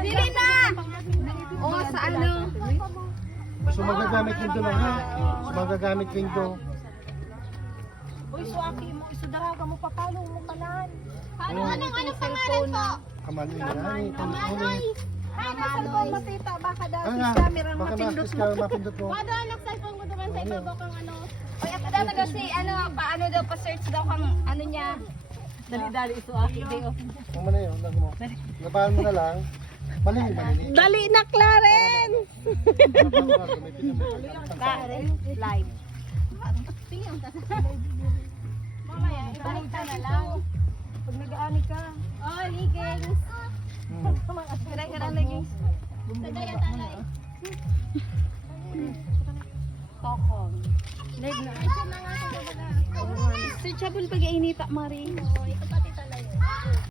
Dili na! O, sa ano? So magagamit rin doon ha? So magagamit rin doon. Uy, suaki mo, isudahaga mo, papalo mo palan. Anong pangalan po? Kamali na yan. Kamali. Ay, nasa po matita, baka dahil Ano sa nga? camera Baka mapindot makis mo. ka, mapindot mo. Wado anak cellphone ko duman sa ibabaw kang ano. Oy, ako daw kasi, ano, paano daw, pa-search daw kang, ano niya. Dali-dali, suaki, Deo. Kung ano yun, lag mo. Labahan mo na lang. Mali, mali. Dali na, Claren! Claren. Live. Mamaya, ibalik ka na lang. Pag nag-aani ka. Oh, ligings. Kira-kira lagi. Tagaya tanay. Tokong. Live na. Ito na nga sa babaga. Searchable pag-iinita, Marie. Oh, ito pati talay.